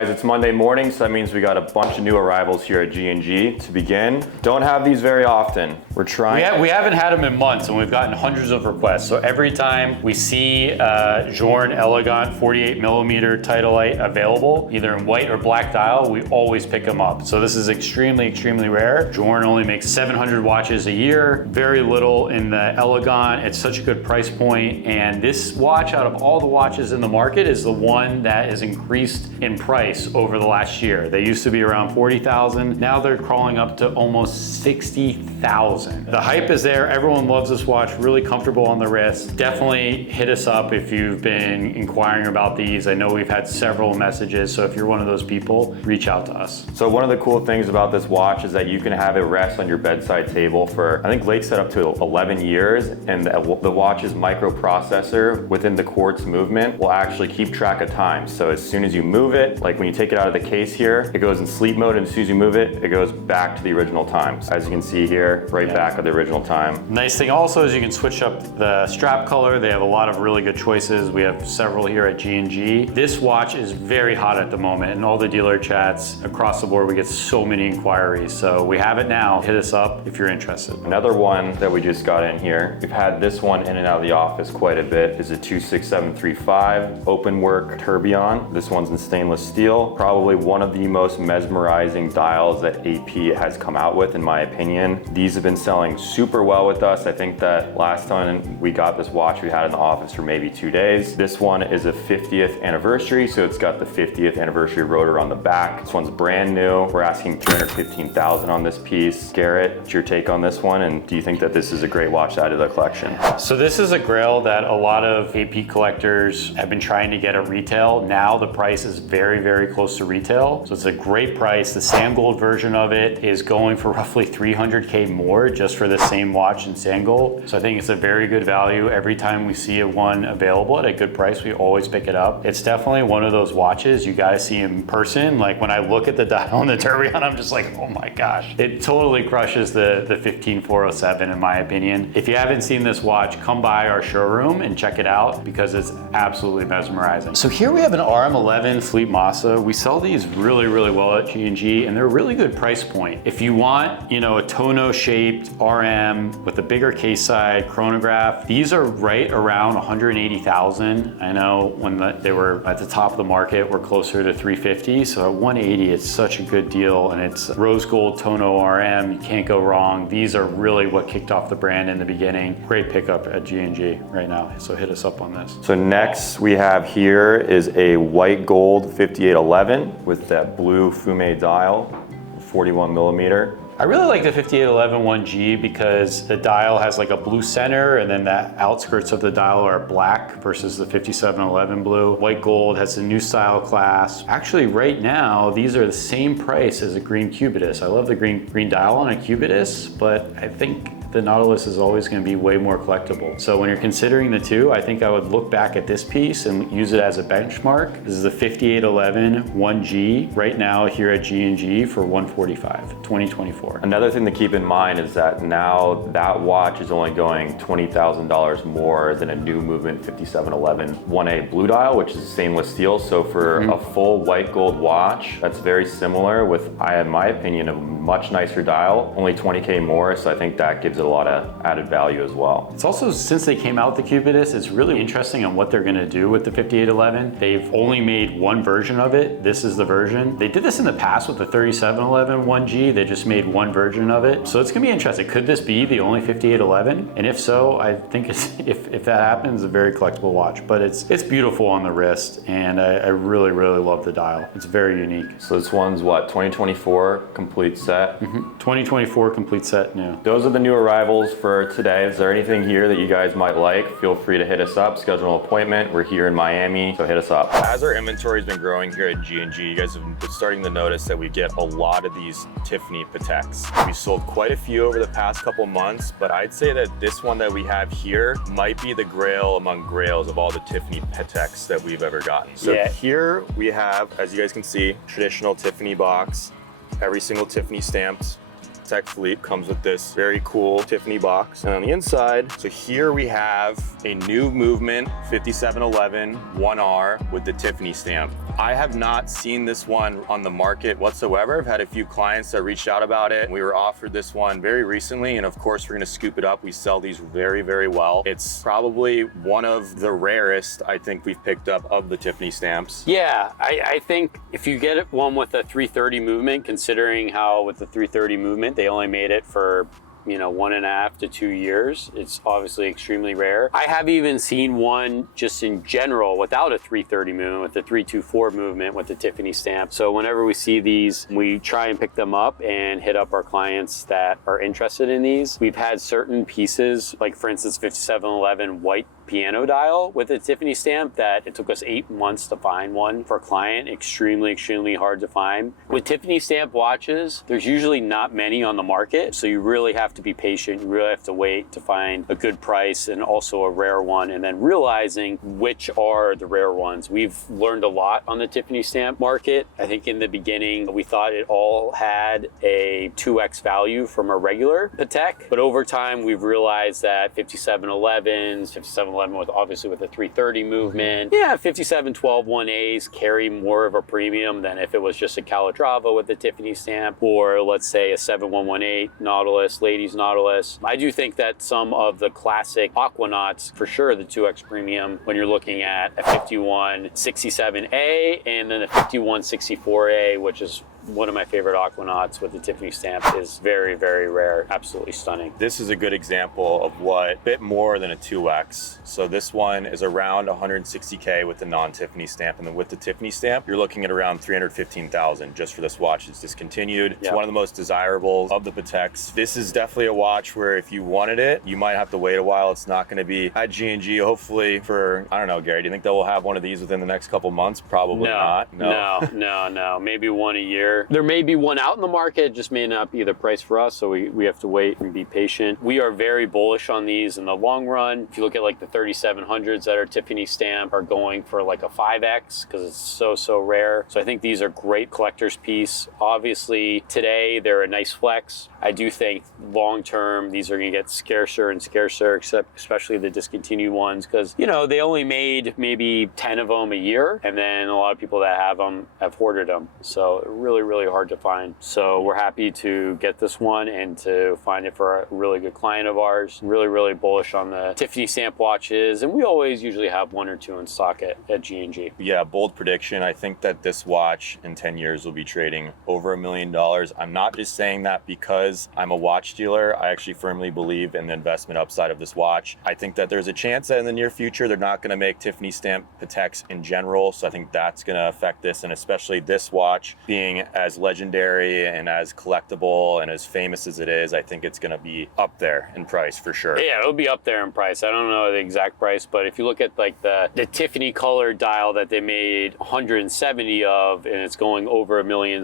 It's Monday morning, so that means we got a bunch of new arrivals here at G&G. To begin, don't have these very often. We're trying. We haven't had them in months, and we've gotten hundreds of requests. So every time we see Journe Elegant 48mm Titanite available, either in white or black dial, we always pick them up. So this is extremely, extremely rare. Journe only makes 700 watches a year, very little in the Elegant. It's such a good price point, and this watch, out of all the watches in the market, is the one that has increased in price over the last year. They used to be around 40,000. Now they're crawling up to almost 60,000. The hype is there. Everyone loves this watch. Really comfortable on the wrist. Definitely hit us up if you've been inquiring about these. I know we've had several messages, so if you're one of those people, reach out to us. So one of the cool things about this watch is that you can have it rest on your bedside table for, I think Lake said up to 11 years, and the watch's microprocessor within the quartz movement will actually keep track of time. So as soon as you move it, like when you take it out of the case here, it goes in sleep mode, and as soon as you move it, it goes back to the original time. So as you can see here, right back at the original time. Nice thing also is you can switch up the strap color. They have a lot of really good choices. We have several here at G&G. This watch is very hot at the moment. In all the dealer chats across the board, we get so many inquiries. So we have it now. Hit us up if you're interested. Another one that we just got in here, we've had this one in and out of the office quite a bit, is a 26735 open work tourbillon. This one's in stainless steel. Probably one of the most mesmerizing dials that AP has come out with, in my opinion. These have been selling super well with us. I think that last time we got this watch, we had it in the office for maybe 2 days. This one is a 50th anniversary, so it's got the 50th anniversary rotor on the back. This one's brand new. We're asking $315,000 on this piece. Garrett, what's your take on this one? And do you think that this is a great watch to add to the collection? So this is a grail that a lot of AP collectors have been trying to get at retail. Now the price is very, very close to retail. So it's a great price. The sand gold version of it is going for roughly 300K more just for the same watch in sand gold. So I think it's a very good value. Every time we see one available at a good price, we always pick it up. It's definitely one of those watches you gotta see in person. Like when I look at the dial on the tourbillon, I'm just like, oh my gosh. It totally crushes the 15407 in my opinion. If you haven't seen this watch, come by our showroom and check it out because it's absolutely mesmerizing. So here we have an RM11 Fleet Massa. We sell these really, really well at G&G, and they're a really good price point. If you want, a Tono shaped RM with a bigger case side chronograph, these are right around 180,000. I know when they were at the top of the market, we're closer to 350. So at 180, it's such a good deal, and it's rose gold Tono RM. You can't go wrong. These are really what kicked off the brand in the beginning. Great pickup at G&G right now. So hit us up on this. So next we have here is a white gold 5811 with that blue fume dial, 41mm. I really like the 5811 1G because the dial has like a blue center, and then the outskirts of the dial are black versus the 5711 blue. White gold has a new style class. Actually, right now, these are the same price as a green Cubitus. I love the green dial on a Cubitus, but I think the Nautilus is always going to be way more collectible. So when you're considering the two, I think I would look back at this piece and use it as a benchmark. This is the 5811 1G right now here at G&G for $145, 2024. Another thing to keep in mind is that now that watch is only going $20,000 more than a new movement 5711 1A blue dial, which is stainless steel. So for a full white gold watch, that's very similar with, in my opinion, a much nicer dial, only 20K more. So I think that gives it a lot of added value as well. It's also, since they came out with the Cubitus, it's really interesting on what they're gonna do with the 5811. They've only made one version of it. This is the version. They did this in the past with the 3711 1G. They just made one version of it. So it's gonna be interesting. Could this be the only 5811? And if so, I think if that happens, a very collectible watch. But it's beautiful on the wrist, and I really, really love the dial. It's very unique. So this one's what, 2024 complete set? 2024 complete set new. Those are the new arrivals for today. Is there anything here that you guys might like? Feel free to hit us up, schedule an appointment. We're here in Miami, so hit us up. As our inventory's been growing here at G&G, you guys have been starting to notice that we get a lot of these Tiffany Pateks. We sold quite a few over the past couple months, but I'd say that this one that we have here might be the grail among grails of all the Tiffany Pateks that we've ever gotten. So here we have, as you guys can see, traditional Tiffany box, every single Tiffany stamped Patek Philippe comes with this very cool Tiffany box. And on the inside, so here we have a new movement 5711 1R with the Tiffany stamp. I have not seen this one on the market whatsoever. I've had a few clients that reached out about it. We were offered this one very recently, and of course we're gonna scoop it up. We sell these very, very well. It's probably one of the rarest I think we've picked up of the Tiffany stamps. Yeah, I think if you get one with a 330 movement, considering how with the 330 movement, they only made it for 1.5 to 2 years. It's obviously extremely rare. I have even seen one just in general without a 330 movement, with the 324 movement with the Tiffany stamp. So whenever we see these, we try and pick them up and hit up our clients that are interested in these. We've had certain pieces, like for instance, 5711 white piano dial with a Tiffany stamp that it took us 8 months to find one for a client. Extremely, extremely hard to find. With Tiffany stamp watches, there's usually not many on the market, so you really have to be patient. You really have to wait to find a good price and also a rare one, and then realizing which are the rare ones. We've learned a lot on the Tiffany stamp market. I think in the beginning, we thought it all had a 2x value from a regular Patek, but over time, we've realized that 5711s, 5711 with obviously with the 330 movement. Yeah, 5712 1As carry more of a premium than if it was just a Calatrava with the Tiffany stamp, or let's say a 7118 Nautilus, ladies Nautilus. I do think that some of the classic Aquanauts, for sure, the 2X premium when you're looking at a 5167A and then a 5164A, which is one of my favorite Aquanauts with the Tiffany stamp, is very, very rare. Absolutely stunning. This is a good example of what, a bit more than a 2X. So this one is around 160K with the non-Tiffany stamp, and then with the Tiffany stamp, you're looking at around 315,000 just for this watch. It's discontinued. It's one of the most desirable of the Pateks. This is definitely a watch where if you wanted it, you might have to wait a while. It's not gonna be at G&G, hopefully for, I don't know, Gary, do you think they'll have one of these within the next couple months? Probably not. No. Maybe one a year. There may be one out in the market, it just may not be the price for us, so we have to wait and be patient. We are very bullish on these in the long run. If you look at like the 3700s that are Tiffany stamp are going for like a 5X because it's so rare. So I think these are great collector's piece. Obviously today they're a nice flex. I do think long term these are gonna get scarcer and scarcer, especially the discontinued ones, because they only made maybe 10 of them a year, and then a lot of people that have them have hoarded them. So really hard to find. So we're happy to get this one and to find it for a really good client of ours. Really bullish on the Tiffany stamp watches, and we always usually have one or two in stock at G&G. Yeah, bold prediction. I think that this watch in 10 years will be trading over $1 million. I'm not just saying that because I'm a watch dealer. I actually firmly believe in the investment upside of this watch. I think that there's a chance that in the near future they're not going to make Tiffany stamp Pateks in general, so I think that's going to affect this, and especially this watch being as legendary and as collectible and as famous as it is, I think it's going to be up there in price for sure. Yeah, it'll be up there in price. I don't know the exact price, but if you look at like the Tiffany color dial that they made 170 of, and it's going over $1 million,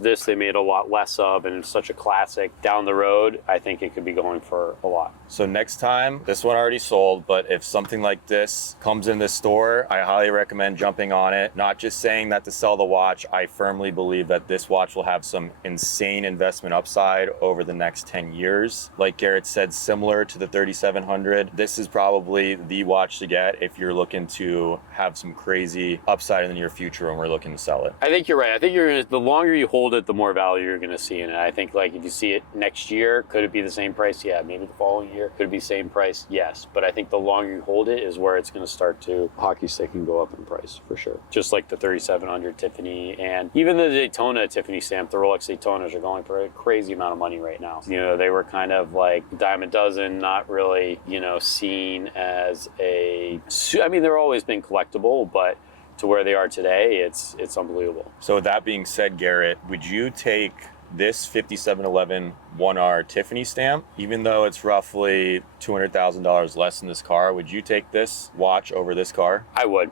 this they made a lot less of, and it's such a classic. Down the road, I think it could be going for a lot. So next time, this one already sold, but if something like this comes in the store, I highly recommend jumping on it. Not just saying that to sell the watch. I firmly believe that this watch will have some insane investment upside over the next 10 years. Like Garrett said, similar to the 3700, this is probably the watch to get if you're looking to have some crazy upside in the near future when we're looking to sell it. I think you're right. I think the longer you hold it, the more value you're gonna see in it. I think like if you see it next year, could it be the same price? Yeah. Maybe the following year, could it be same price? Yes. But I think the longer you hold it is where it's gonna start to hockey stick and go up in price for sure. Just like the 3700 Tiffany, and even the Daytona Tiffany stamp, the Rolex Daytonas are going for a crazy amount of money right now. They were kind of like a dime a dozen, not really, seen as they're always been collectible, but to where they are today, it's unbelievable. So with that being said, Garrett, would you take this 5711 1R Tiffany stamp, even though it's roughly $200,000 less than this car? Would you take this watch over this car? I would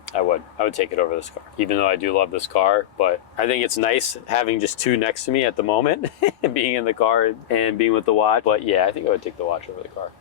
take it over this car, even though I do love this car. But I think it's nice having just two next to me at the moment, being in the car and being with the watch. But yeah, I think I would take the watch over the car.